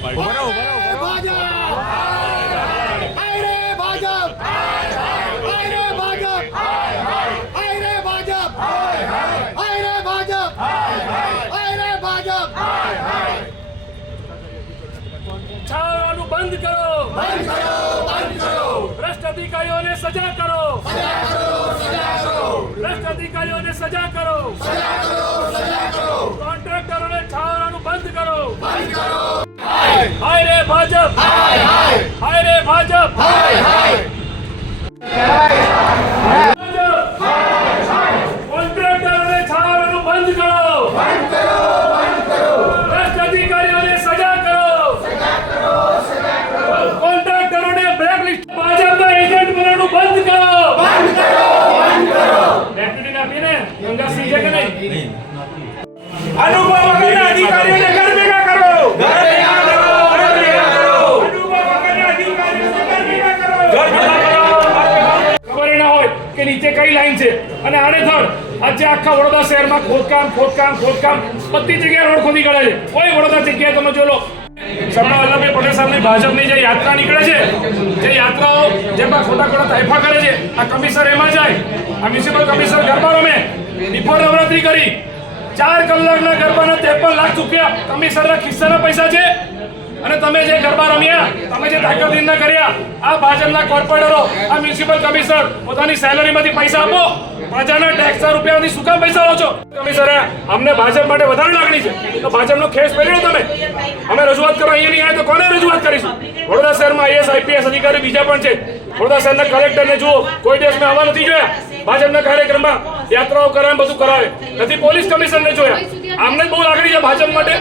Congress party છાવવાનું બંધ કરો. ભ્રષ્ટ અધિકારીઓને સજા કરો. ભ્રષ્ટ અધિકારીઓને સજા કરો. કોન્ટ્રાક્ટરોને છાવવાનું બંધ કરો હાય. રે ભાજપ. હાય રે ભાજપ. કોન્ટ્રાક્ટરોને કઈ લાઈન છે? અને આડેધડ આજે આખા વડોદરા શહેરમાં ખોદકામ ખોદકામ ખોદકામ. બધી જગ્યાએ રોડ ખોદી કાઢે છે. કોઈ વડોદરા જગ્યાએ તમે જોઈ સરદાર વલ્લભભાઈ પટેલ સાહેબની ભાજપની જે યાત્રા નીકળે છે, જે યાત્રાઓ જેમાં ખોટા ખોટા તાઇફા કરે છે, આ કમિશનર એમાં જાય. આ મ્યુનિસિપલ કમિશનર ગરબા રમે. બિફોર નવરાત્રી કરી. ચાર કલાકના ગરબાના ત્રેપન લાખ રૂપિયા કમિશનરના ખિસ્સાના પૈસા છે. અને તમે જે ગરબા રમ્યા, તમે જે તાકરદીનના કર્યા, આ ભાજપના કોર્પોરેટરો, આ મ્યુનિસિપલ કમિશનર પોતાની સેલરીમાંથી પૈસા આપો. પ્રજાના ટેક્સના રૂપિયામાંથી શું કામ પૈસા લો છો? કમિશનરે અમને ભાજપ માટે વધારે લાગણી છે. તો ભાજપનો ખેસ પહેર્યો તમે. અમે રજૂઆત કરો અહીંયા નહીં આવે તો કોને રજૂઆત કરીશું? વડોદરા શહેરમાં આઈએસ આઈપીએસ અધિકારી બીજા પણ છે. વડોદરા શહેરના કલેક્ટરને જુઓ, કોઈ દેશમાં આવવા નથી જોયા. ભાજપના કાર્યક્રમમાં યાત્રાઓ કરાવે બધું કરાવે. નથી, પોલીસ કમિશનરને જોયા. આમને બહુ લાગણી છે ભાજપ માટે.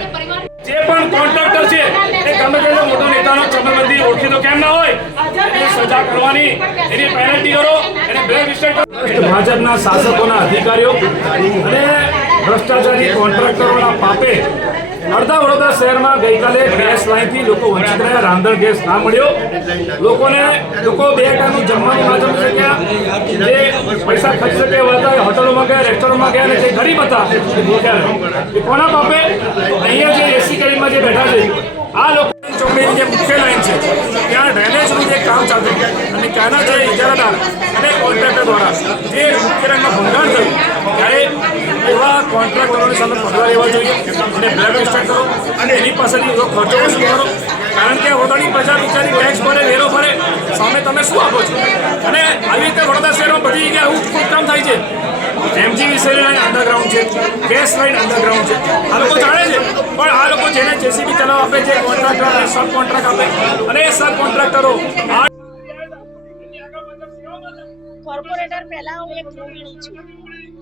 જે પણ કોન્ટ્રાક્ટર છે એ તેનો મોટો નેતાનો ચમરબંધી ઓળખી તો કેમ ના હોય? એની સજા કરવાની એની પેનલ્ટી કરો, એને બ્લેક લિસ્ટેડ ભાજપના શાસકોના અધિકારીઓ અને ભ્રષ્ટાચારી કોન્ટ્રાક્ટરોના પાપે અડધા વડોદરા શહેરમાં ગઈકાલે ગેસ લાઈનથી લોકો વંચિત રહ્યા. રાંધણ ગેસ ના મળ્યો. લોકોને લોકો બે ટાઈમનું જમવાનું ના શક્યા. જે પૈસા ખર્ચી શકે એવા હતા, હોટલોમાં ગયા, રેસ્ટોરન્ટમાં ગયા અને જે ગરીબ હતા એ કોના પાપે? અહીંયા જે એસી કરીમાં જે બેઠા છે, આ લોકો ચોકડીની જે મુખ્ય લાઈન છે, ત્યાં ડ્રેનેજનું જે કામ ચાલતું અને ત્યાંના જે ઇજારાદાર અને કોન્ટ્રાક્ટર દ્વારા જે મુખ્ય લાઈનમાં ભંગાણ થયું કોન્ટ્રાક્ટરોની સામે પગલાં લેવા જોઈએ અને બ્લેક લિસ્ટેડ કરો અને એની પાસેથી ખર્ચો વસૂલ કરો. કારણ કે વડોદરાની પ્રજા બિચારી ટેક્સ ભરે, વેરો ભરે, સામે તમે શું આપો છો? અને આવી રીતે વડોદરા શહેરમાં બધી જગ્યાએ આવું ખોદકામ થાય છે. એમજીવીસી લાઈન અંડરગ્રાઉન્ડ છે ગેસ લાઈન અંડરગ્રાઉન્ડ છે. આ લોકો જાણે છે, પણ આ લોકો જેને જેસીબી ચલાવ આપે છે કોન્ટ્રાક્ટર સબ કોન્ટ્રાક્ટ આપે, અને એ સબ કોન્ટ્રાક્ટરો આ કોર્પોરેટર પહેલા હું એક ગૃહિણી છું.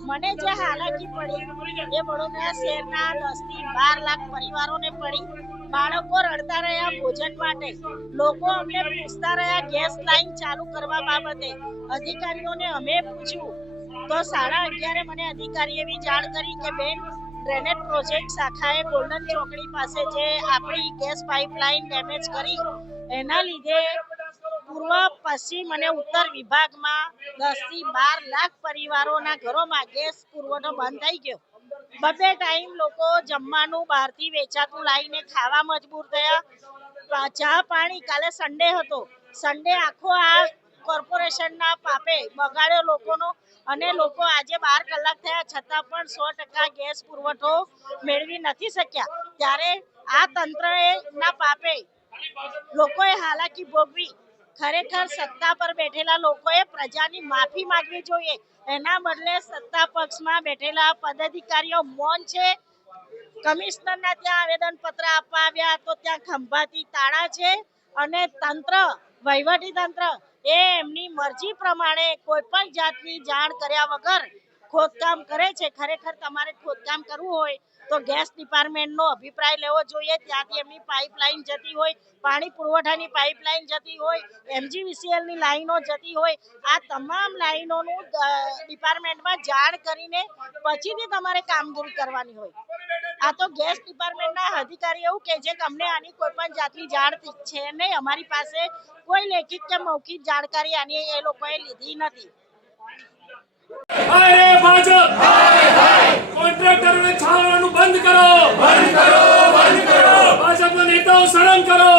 મને જે હાલાકી પડી એ વડોદરા શહેરના દસથી બાર લાખ પરિવારોને પડી. બાળકો રડતા રહ્યા ભોજન માટે. લોકો અમને પૂછતા રહ્યા ગેસ લાઈન ચાલુ કરવા બાબતે. અધિકારીઓને અમે પૂછ્યું, તો સાડા અગિયારે મને અધિકારી એવી જાણ કરી કે બેન, ડ્રેનેજ પ્રોજેક્ટ શાખાએ ગોલ્ડન ચોકડી પાસે જે આપણી ગેસ પાઇપલાઇન ડેમેજ કરી, એના લીધે પૂર્વ, પશ્ચિમ અને ઉત્તર વિભાગમાં દસથી બાર લાખ પરિવારોના ઘરોમાં ગેસ પુરવઠો બંધ થઈ ગયો. બબે ટાઈમ લોકો જમવાનું બહારથી વેચાતું લાવીને ખાવા મજબૂર થયા. ચા પાણી કાલે સન્ડે હતો. સન્ડે આખો આ કોર્પોરેશનના પાપે બગાડ્યો લોકોનો અને લોકો આજે બાર કલાક થયા છતાં પણ સો ટકા ગેસ પુરવઠો મેળવી નથી શક્યા. ત્યારે આ તંત્રએ ના પાપે લોકોએ હાલાકી ભોગવી. ખરેખર સત્તા પર બેઠેલા લોકોએ પ્રજાની માફી માંગવી જોઈએ. એના બદલે સત્તા પક્ષમાં બેઠેલા પદાધિકારીઓ મૌન છે. કમિશનરના ત્યાં આવેદન પત્ર આપવા આવ્યા તો ત્યાં ખંભાતી તાળા છે અને તંત્ર, વહીવટી તંત્ર એ એમની મરજી પ્રમાણે કોઈ પણ જાતની જાણ કર્યા વગર ખોદકામ કરે છે. ખરેખર તમારે ખોદકામ કરવું હોય તો ગેસ ડિપાર્ટમેન્ટનો અભિપ્રાય લેવો જોઈએ. ત્યાંથી એમની પાઇપલાઇન જતી હોય, પાણી પુરવઠાની પાઇપલાઇન જતી હોય, એમજીવીસીએલની લાઈનો જતી હોય, આ તમામ લાઈનોનું ડિપાર્ટમેન્ટમાં જાણ કરીને પછીથી તમારે કામગીરી કરવાની હોય. આ તો ગેસ ડિપાર્ટમેન્ટના અધિકારી એવું કહે છે કે અમને આની કોઈ પણ જાતની જાણ છે નહીં. અમારી પાસે કોઈ લેખિત કે મૌખિક જાણકારી આની એ લોકોએ લીધી નથી. અરે ભાજપ! કોન્ટ્રાક્ટરોને છાવવાનું બંધ કરો. બંધ કરો બંધ કરો. ભાજપના નેતાઓ શરમ કરો.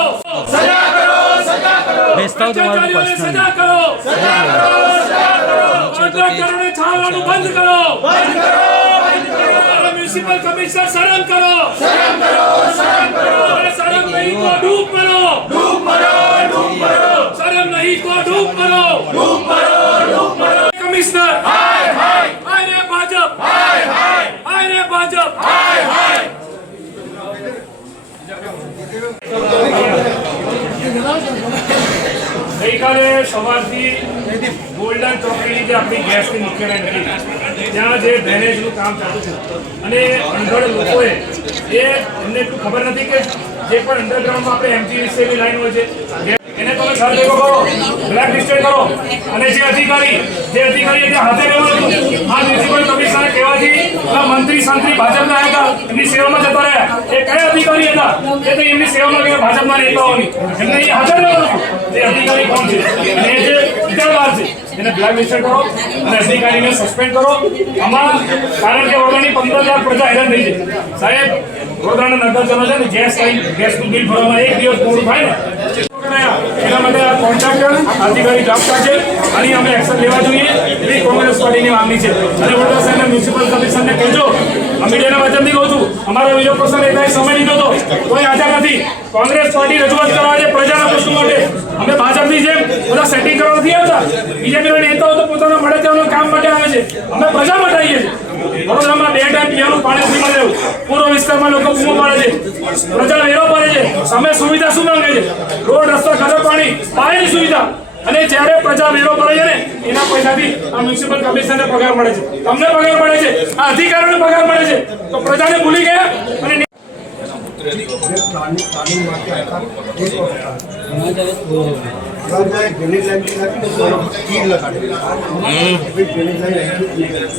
સજા કરો સજા કરો. બેસતા તમારું પર્સનલ સજા કરો. સજા કરો સજા કરો. કોન્ટ્રાક્ટરોને છાવવાનું બંધ કરો. બંધ કરો બંધ કરો. મ્યુનિસિપલ કમિશનર શરમ કરો. શરમ કરો શરમ કરો. શરમ નહીં તો ડૂબ મરો. ડૂબ મરો ડૂબ મરો. શરમ નહીં તો ડૂબ મરો. ડૂબ મરો ડૂબ મરો. કમિશનર. હા. ગઈકાલે સવારથી ગોલ્ડન ચોકડીની જે આપણી ગેસની મુખ્ય હતી ત્યાં જે ડ્રેનેજનું કામ ચાલુ છે અને અનગઢ લોકોએ એ એમને એટલું ખબર નથી કે જે પણ અંડરગ્રાઉન્ડમાં આપણે એમજીવીસીની લાઈન હોય છે એને તમે સર કરો બ્લેક લિસ્ટેડ કરો. અને જે અધિકારી જે અધિકારી જે હાથે રહેવાનું આ મ્યુનિસિપલ કમિશનર કહેવાથી મંત્રી સંત્રી ભાજપના હતા એમની સેવામાં જતા રહ્યા. એ કયા એ તો એમની સેવામાં કે ભાજપમાં રહેતા નેતાઓની એમને અહીંયા હાજર રહેવાનું તે અધિકારી કોણ છે? અને જે ઇતરદાર છે. એને બ્લેક કરો અને અધિકારીને સસ્પેન્ડ કરો. આમાં કારણ કે વડોદરાની પંદર લાખ પ્રજા હેરાન થઈ છે. સાહેબ, વડોદરાના નગરજનો છે ને, ગેસ લાઈન, ગેસનું બિલ ભરવામાં એક દિવસ પૂરું થાય ને એના માટે આ કોન્ટ્રાક્ટર, અધિકારી જવાબદાર છે અને અમે એક્શન લેવા જોઈએ. એવી કોંગ્રેસ પાર્ટીની માંગણી છે. અને વડોદરા શહેરના મ્યુનિસિપલ કમિશનને કહેજો. મીડિયાના માધ્યમથી કહું છું. અમારો બીજો પ્રસાદ એ સમય કોઈ હાજર નથી. કોંગ્રેસ પાર્ટી રજૂઆત કરવા છે પ્રજાના પ્રશ્નો માટે અમે ભાજપની જેમ બધા સેટિંગ કરવા નથી આવતા. બીજેપીના નેતાઓ તો પોતાના મળે તેઓના કામ માટે આવે છે. અમે પ્રજા માટે આવીએ છીએ. વડોદરામાં રોડ, રસ્તા ખાતર પાણી, પાણીની સુવિધા. અને જ્યારે પ્રજા વેરો ભરે છે ને, એના પૈસાથી આ મ્યુનિસિપલ કમિશનરને પગાર મળે છે. તમને પગાર મળે છે. આ અધિકારીઓને પગાર મળે છે. તો પ્રજાને ભૂલી ગયા અને પાણી પાણી માટે આખા એક વખત ડ્રેનેજ લાઈન લગાડે લાઈન જ.